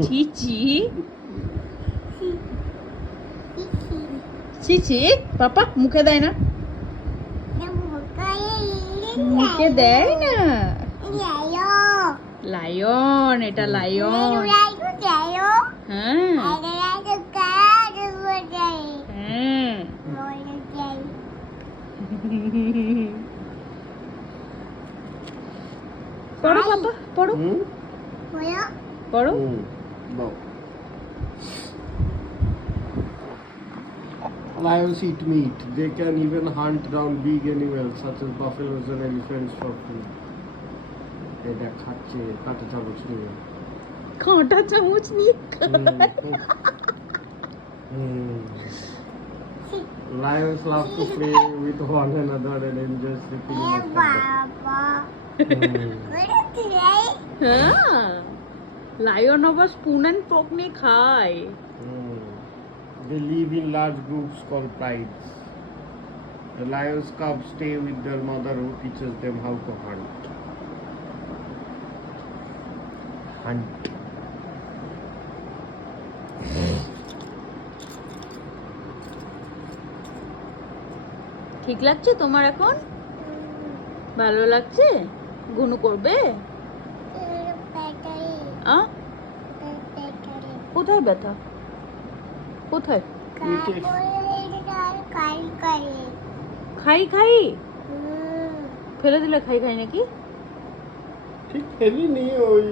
চিচি চিচি পাপা মুখে দেয় না, মুখে দেয় না। লায়ন, এটা লায়ন। হ্যাঁ হ্যাঁ। পড়ো পাপা, পড়ো পড়ো। Lions eat meat. They can even hunt down big animals such as buffaloes and elephants for food. এটা খাচ্ছে কাঁটা চামচ নিয়ে। কাঁটা চামচ নিয়ে খায়। Lions love to play with one another and enjoy sleeping in the হ্যাঁ, লায়ন আবার স্পুন অ্যান্ড ফর্ক নিয়ে খায়। They live in large groups called prides. The lion's cubs stay with their mother who teaches them how to hunt. ঠিক লাগছে তোমার এখন? ভালো লাগছে? গুনু করবে? কোথায় ব্যথা? কোথায়? খাই খাই ফেলে দিলে খাই খাই নাকি? ঠিক ফেলিনি, ওই